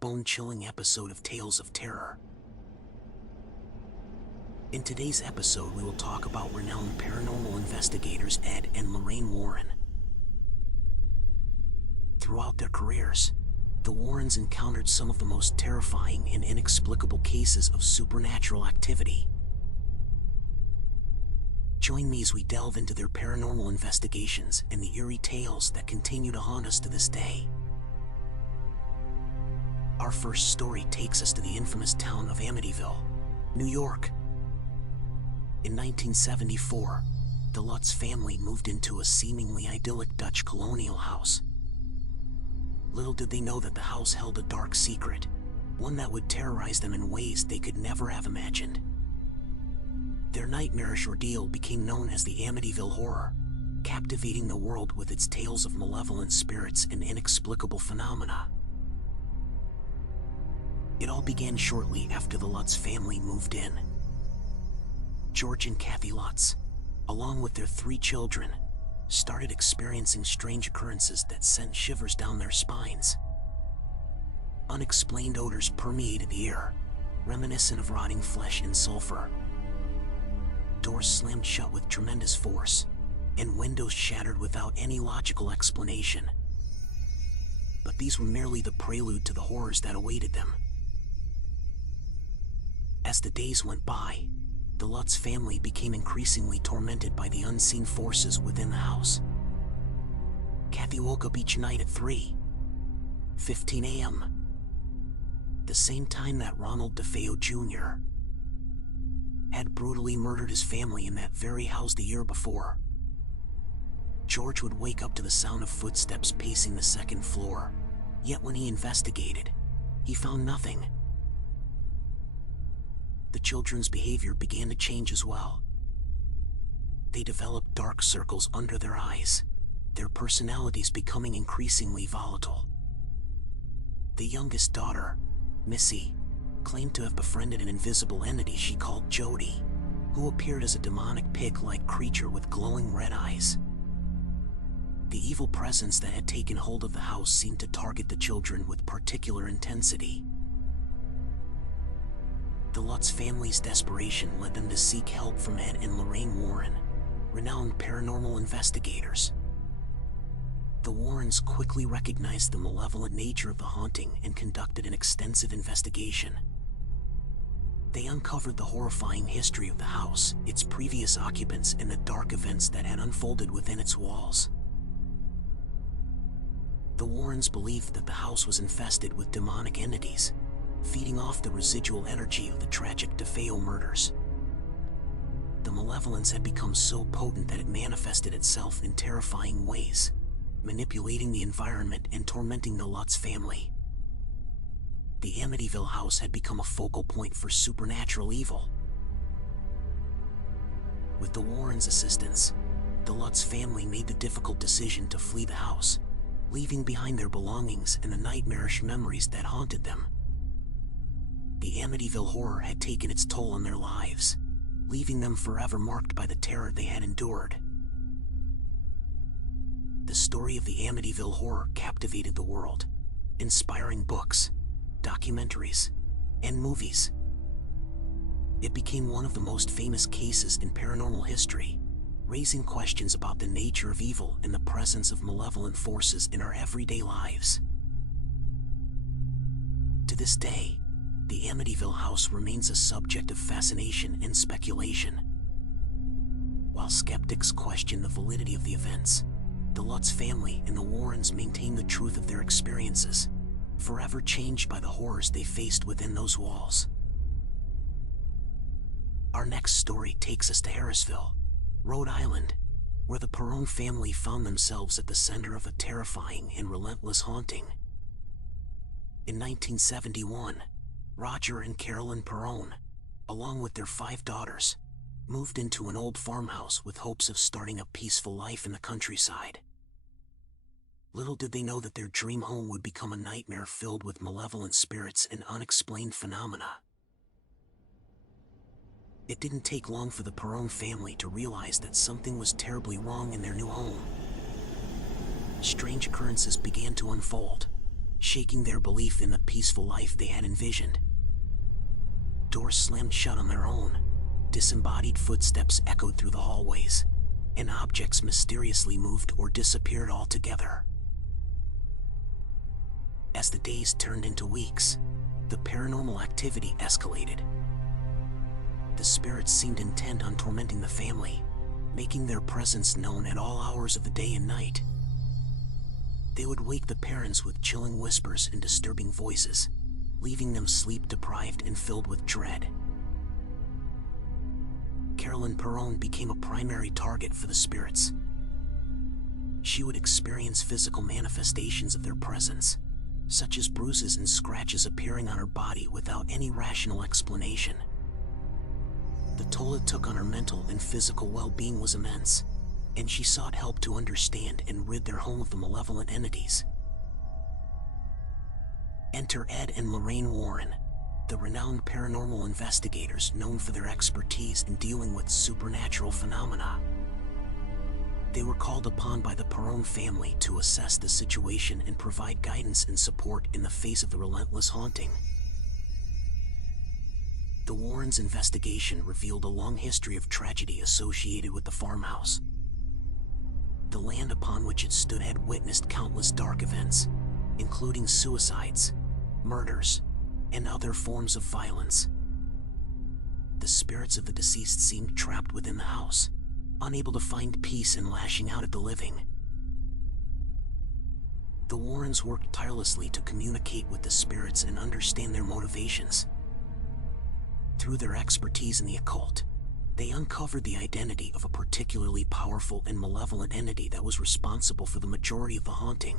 bone-chilling episode of Tales of Terror. In today's episode, we will talk about renowned paranormal investigators Ed and Lorraine Warren. Throughout their careers, the Warrens encountered some of the most terrifying and inexplicable cases of supernatural activity. Join me as we delve into their paranormal investigations and the eerie tales that continue to haunt us to this day. Our first story takes us to the infamous town of Amityville, New York. In 1974, the Lutz family moved into a seemingly idyllic Dutch colonial house. Little did they know that the house held a dark secret, one that would terrorize them in ways they could never have imagined. Their nightmarish ordeal became known as the Amityville Horror, captivating the world with its tales of malevolent spirits and inexplicable phenomena. It all began shortly after the Lutz family moved in. George and Kathy Lutz, along with their 3 children, started experiencing strange occurrences that sent shivers down their spines. Unexplained odors permeated the air, reminiscent of rotting flesh and sulfur. Doors slammed shut with tremendous force, and windows shattered without any logical explanation. But these were merely the prelude to the horrors that awaited them. As the days went by, the Lutz family became increasingly tormented by the unseen forces within the house. Kathy woke up each night at 3:15 a.m., the same time that Ronald DeFeo Jr. had brutally murdered his family in that very house the year before. George would wake up to the sound of footsteps pacing the second floor, yet when he investigated, he found nothing. The children's behavior began to change as well. They developed dark circles under their eyes, their personalities becoming increasingly volatile. The youngest daughter, Missy, claimed to have befriended an invisible entity she called Jody, who appeared as a demonic pig-like creature with glowing red eyes. The evil presence that had taken hold of the house seemed to target the children with particular intensity. The Lutz family's desperation led them to seek help from Ed and Lorraine Warren, renowned paranormal investigators. The Warrens quickly recognized the malevolent nature of the haunting and conducted an extensive investigation. They uncovered the horrifying history of the house, its previous occupants, and the dark events that had unfolded within its walls. The Warrens believed that the house was infested with demonic entities, feeding off the residual energy of the tragic DeFeo murders. The malevolence had become so potent that it manifested itself in terrifying ways, manipulating the environment and tormenting the Lutz family. The Amityville house had become a focal point for supernatural evil. With the Warrens' assistance, the Lutz family made the difficult decision to flee the house, leaving behind their belongings and the nightmarish memories that haunted them. The Amityville Horror had taken its toll on their lives, leaving them forever marked by the terror they had endured. The story of the Amityville Horror captivated the world, inspiring books, documentaries, and movies. It became one of the most famous cases in paranormal history, raising questions about the nature of evil and the presence of malevolent forces in our everyday lives. To this day, the Amityville house remains a subject of fascination and speculation. While skeptics question the validity of the events, the Lutz family and the Warrens maintain the truth of their experiences, forever changed by the horrors they faced within those walls. Our next story takes us to Harrisville, Rhode Island, where the Perron family found themselves at the center of a terrifying and relentless haunting. In 1971, Roger and Carolyn Perron, along with their 5 daughters, moved into an old farmhouse with hopes of starting a peaceful life in the countryside. Little did they know that their dream home would become a nightmare filled with malevolent spirits and unexplained phenomena. It didn't take long for the Perron family to realize that something was terribly wrong in their new home. Strange occurrences began to unfold, shaking their belief in the peaceful life they had envisioned. Doors slammed shut on their own, disembodied footsteps echoed through the hallways, and objects mysteriously moved or disappeared altogether. As the days turned into weeks, the paranormal activity escalated. The spirits seemed intent on tormenting the family, making their presence known at all hours of the day and night. They would wake the parents with chilling whispers and disturbing voices, leaving them sleep-deprived and filled with dread. Carolyn Perron became a primary target for the spirits. She would experience physical manifestations of their presence, such as bruises and scratches appearing on her body without any rational explanation. The toll it took on her mental and physical well-being was immense, and she sought help to understand and rid their home of the malevolent entities. Enter Ed and Lorraine Warren, the renowned paranormal investigators known for their expertise in dealing with supernatural phenomena. They were called upon by the Perron family to assess the situation and provide guidance and support in the face of the relentless haunting. The Warrens' investigation revealed a long history of tragedy associated with the farmhouse. The land upon which it stood had witnessed countless dark events, including suicides, murders, and other forms of violence. The spirits of the deceased seemed trapped within the house, unable to find peace and lashing out at the living. The Warrens worked tirelessly to communicate with the spirits and understand their motivations. Through their expertise in the occult, they uncovered the identity of a particularly powerful and malevolent entity that was responsible for the majority of the haunting.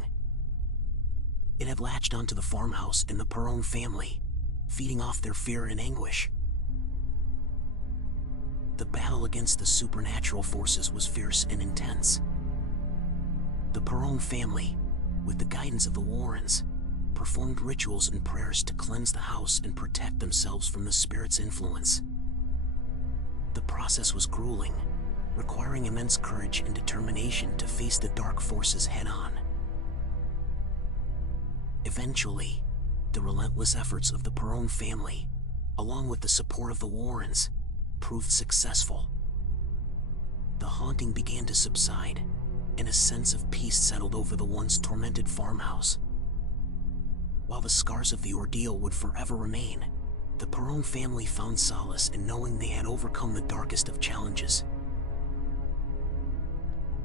It had latched onto the farmhouse and the Perron family, feeding off their fear and anguish. The battle against the supernatural forces was fierce and intense. The Perron family, with the guidance of the Warrens, performed rituals and prayers to cleanse the house and protect themselves from the spirit's influence. The process was grueling, requiring immense courage and determination to face the dark forces head-on. Eventually, the relentless efforts of the Perron family, along with the support of the Warrens, proved successful. The haunting began to subside, and a sense of peace settled over the once tormented farmhouse. While the scars of the ordeal would forever remain, the Perron family found solace in knowing they had overcome the darkest of challenges.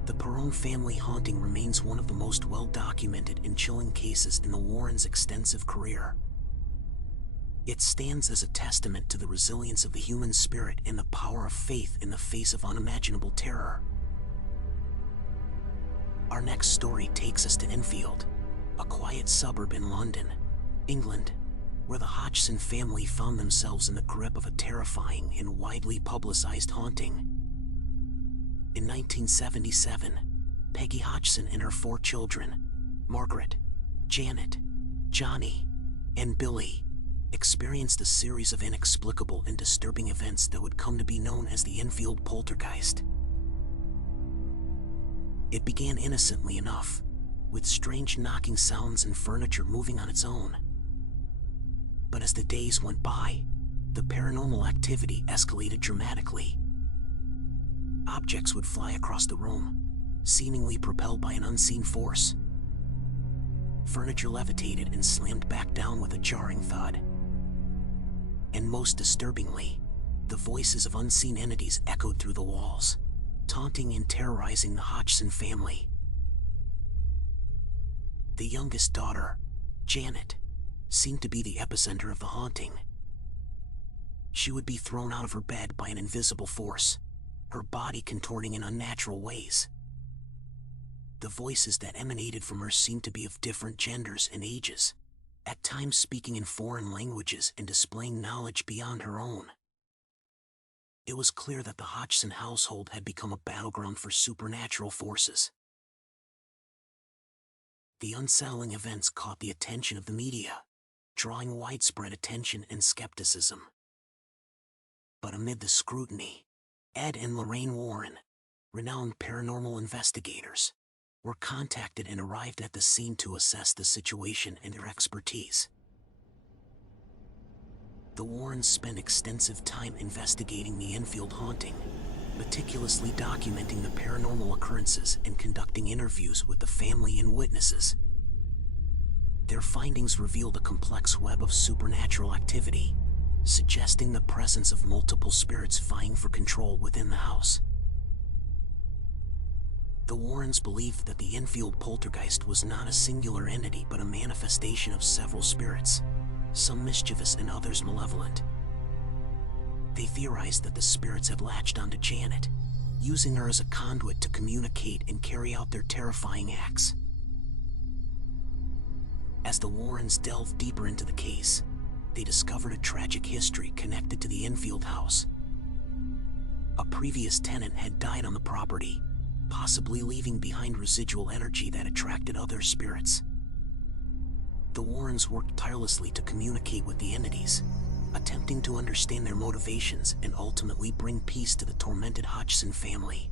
The Perron family haunting remains one of the most well-documented and chilling cases in the Warrens' extensive career. It stands as a testament to the resilience of the human spirit and the power of faith in the face of unimaginable terror. Our next story takes us to Enfield, a quiet suburb in London, England, where the Hodgson family found themselves in the grip of a terrifying and widely publicized haunting. In 1977, Peggy Hodgson and her 4 children, Margaret, Janet, Johnny, and Billy, experienced a series of inexplicable and disturbing events that would come to be known as the Enfield poltergeist. It began innocently enough, with strange knocking sounds and furniture moving on its own. But as the days went by, the paranormal activity escalated dramatically. Objects would fly across the room, seemingly propelled by an unseen force. Furniture levitated and slammed back down with a jarring thud. And most disturbingly, the voices of unseen entities echoed through the walls, taunting and terrorizing the Hodgson family. The youngest daughter, Janet, seemed to be the epicenter of the haunting. She would be thrown out of her bed by an invisible force, her body contorting in unnatural ways. The voices that emanated from her seemed to be of different genders and ages, at times speaking in foreign languages and displaying knowledge beyond her own. It was clear that the Hodgson household had become a battleground for supernatural forces. The unsettling events caught the attention of the media, drawing widespread attention and skepticism. But amid the scrutiny, Ed and Lorraine Warren, renowned paranormal investigators, were contacted and arrived at the scene to assess the situation and their expertise. The Warrens spent extensive time investigating the Enfield haunting, meticulously documenting the paranormal occurrences and conducting interviews with the family and witnesses. Their findings revealed a complex web of supernatural activity, suggesting the presence of multiple spirits vying for control within the house. The Warrens believed that the Enfield poltergeist was not a singular entity but a manifestation of several spirits, some mischievous and others malevolent. They theorized that the spirits had latched onto Janet, using her as a conduit to communicate and carry out their terrifying acts. As the Warrens delved deeper into the case, they discovered a tragic history connected to the Enfield house. A previous tenant had died on the property, possibly leaving behind residual energy that attracted other spirits. The Warrens worked tirelessly to communicate with the entities, attempting to understand their motivations and ultimately bring peace to the tormented Hodgson family.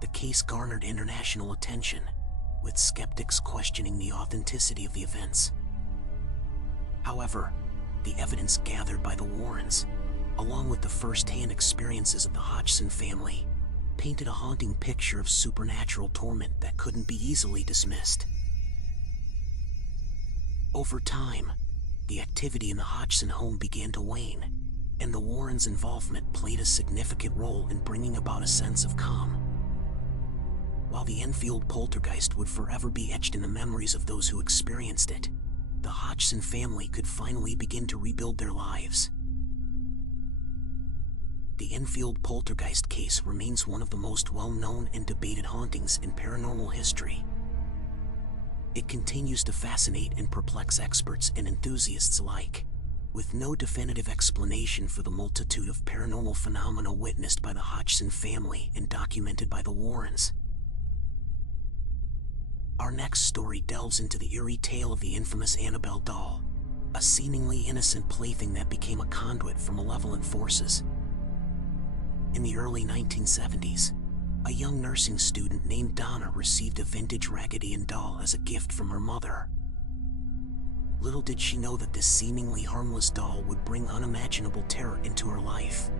The case garnered international attention, with skeptics questioning the authenticity of the events. However, the evidence gathered by the Warrens, along with the first-hand experiences of the Hodgson family, painted a haunting picture of supernatural torment that couldn't be easily dismissed. Over time, the activity in the Hodgson home began to wane, and the Warrens' involvement played a significant role in bringing about a sense of calm. While the Enfield poltergeist would forever be etched in the memories of those who experienced it, the Hodgson family could finally begin to rebuild their lives. The Enfield poltergeist case remains one of the most well-known and debated hauntings in paranormal history. It continues to fascinate and perplex experts and enthusiasts alike, with no definitive explanation for the multitude of paranormal phenomena witnessed by the Hodgson family and documented by the Warrens. Our next story delves into the eerie tale of the infamous Annabelle doll, a seemingly innocent plaything that became a conduit for malevolent forces. In the early 1970s, a young nursing student named Donna received a vintage Raggedy Ann doll as a gift from her mother. Little did she know that this seemingly harmless doll would bring unimaginable terror into her life.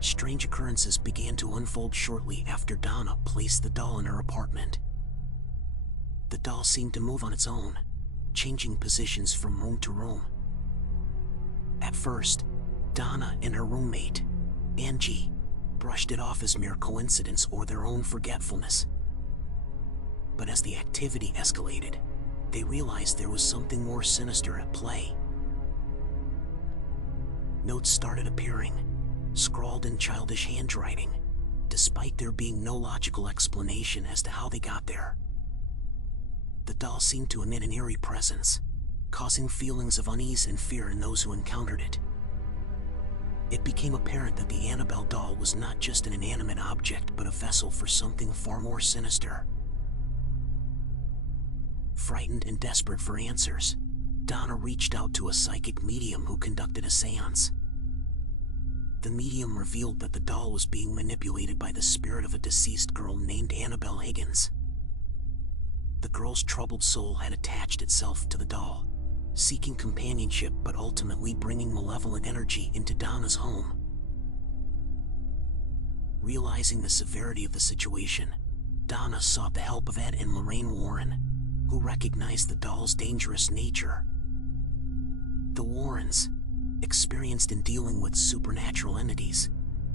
Strange occurrences began to unfold shortly after Donna placed the doll in her apartment. The doll seemed to move on its own, changing positions from room to room. At first, Donna and her roommate, Angie, brushed it off as mere coincidence or their own forgetfulness. But as the activity escalated, they realized there was something more sinister at play. Notes started appearing, scrawled in childish handwriting, despite there being no logical explanation as to how they got there. The doll seemed to emit an eerie presence, causing feelings of unease and fear in those who encountered it. It became apparent that the Annabelle doll was not just an inanimate object but a vessel for something far more sinister. Frightened and desperate for answers, Donna reached out to a psychic medium who conducted a seance. The medium revealed that the doll was being manipulated by the spirit of a deceased girl named Annabelle Higgins. The girl's troubled soul had attached itself to the doll, seeking companionship but ultimately bringing malevolent energy into Donna's home. Realizing the severity of the situation, Donna sought the help of Ed and Lorraine Warren, who recognized the doll's dangerous nature. The Warrens, experienced in dealing with supernatural entities,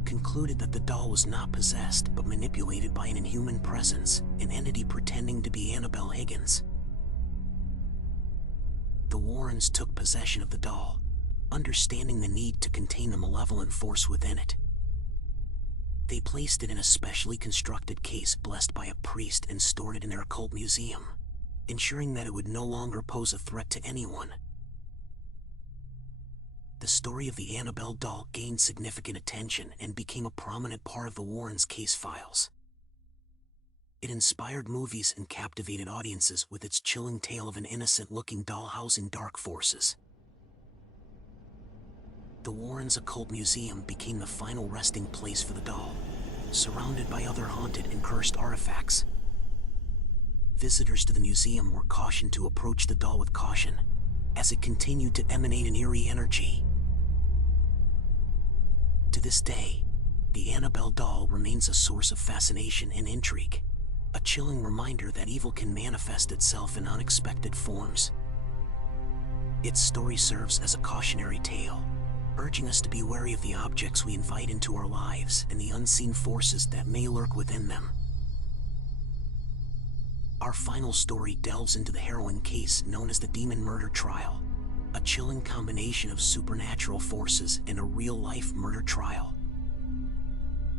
concluded that the doll was not possessed but manipulated by an inhuman presence, an entity pretending to be Annabelle Higgins. The Warrens took possession of the doll, understanding the need to contain the malevolent force within it. They placed it in a specially constructed case blessed by a priest and stored it in their occult museum, ensuring that it would no longer pose a threat to anyone. The story of the Annabelle doll gained significant attention and became a prominent part of the Warrens' case files. It inspired movies and captivated audiences with its chilling tale of an innocent-looking doll housing dark forces. The Warrens' Occult Museum became the final resting place for the doll, surrounded by other haunted and cursed artifacts. Visitors to the museum were cautioned to approach the doll with caution, as it continued to emanate an eerie energy. To this day, the Annabelle doll remains a source of fascination and intrigue, a chilling reminder that evil can manifest itself in unexpected forms. Its story serves as a cautionary tale, urging us to be wary of the objects we invite into our lives and the unseen forces that may lurk within them. Our final story delves into the harrowing case known as the Demon Murder Trial, a chilling combination of supernatural forces and a real-life murder trial.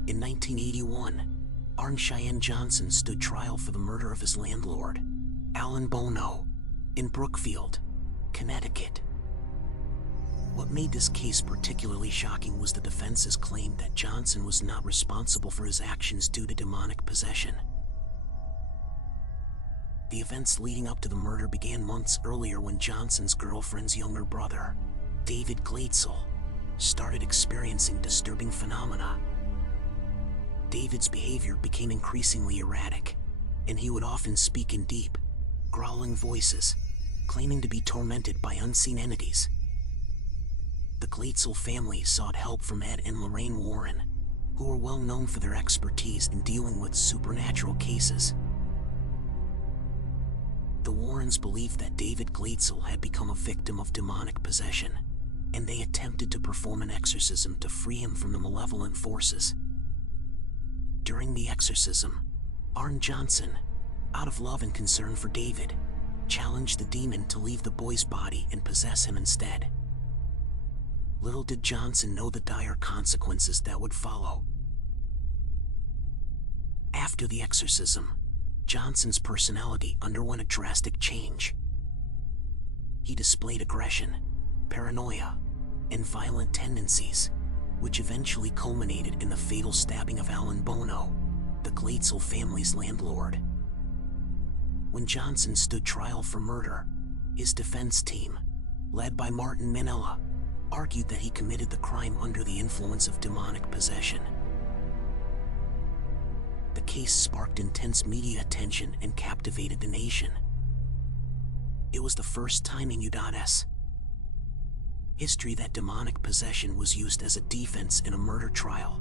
In 1981, Arn Cheyenne Johnson stood trial for the murder of his landlord, Alan Bono, in Brookfield, Connecticut. What made this case particularly shocking was the defense's claim that Johnson was not responsible for his actions due to demonic possession. The events leading up to the murder began months earlier when Johnson's girlfriend's younger brother, David Glatzel, started experiencing disturbing phenomena. David's behavior became increasingly erratic, and he would often speak in deep, growling voices, claiming to be tormented by unseen entities. The Glatzel family sought help from Ed and Lorraine Warren, who were well known for their expertise in dealing with supernatural cases. The Warrens believed that David Glatzel had become a victim of demonic possession, and they attempted to perform an exorcism to free him from the malevolent forces. During the exorcism, Arn Johnson, out of love and concern for David, challenged the demon to leave the boy's body and possess him instead. Little did Johnson know the dire consequences that would follow. After the exorcism, Johnson's personality underwent a drastic change. He displayed aggression, paranoia, and violent tendencies, which eventually culminated in the fatal stabbing of Alan Bono, the Glatzel family's landlord. When Johnson stood trial for murder, his defense team, led by Martin Minella, argued that he committed the crime under the influence of demonic possession. The case sparked intense media attention and captivated the nation. It was the first time in U.S. history that demonic possession was used as a defense in a murder trial.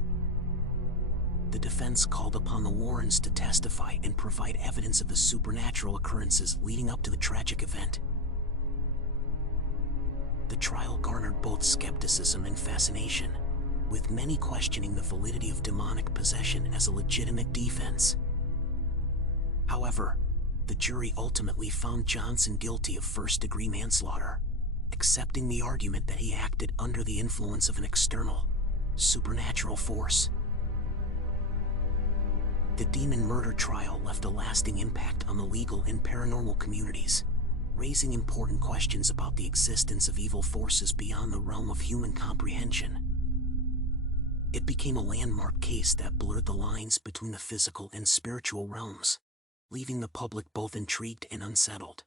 The defense called upon the Warrens to testify and provide evidence of the supernatural occurrences leading up to the tragic event. The trial garnered both skepticism and fascination, with many questioning the validity of demonic possession as a legitimate defense. However, the jury ultimately found Johnson guilty of first-degree manslaughter, accepting the argument that he acted under the influence of an external, supernatural force. The Demon Murder Trial left a lasting impact on the legal and paranormal communities, raising important questions about the existence of evil forces beyond the realm of human comprehension. It became a landmark case that blurred the lines between the physical and spiritual realms, leaving the public both intrigued and unsettled.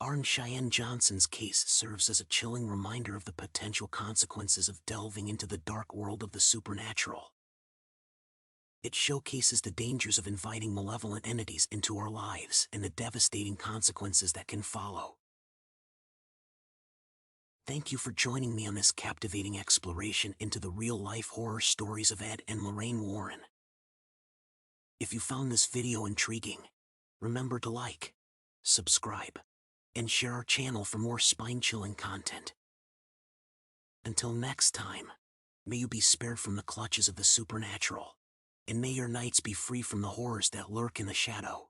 Arn Cheyenne Johnson's case serves as a chilling reminder of the potential consequences of delving into the dark world of the supernatural. It showcases the dangers of inviting malevolent entities into our lives and the devastating consequences that can follow. Thank you for joining me on this captivating exploration into the real-life horror stories of Ed and Lorraine Warren. If you found this video intriguing, remember to like, subscribe, and share our channel for more spine-chilling content. Until next time, may you be spared from the clutches of the supernatural, and may your nights be free from the horrors that lurk in the shadow.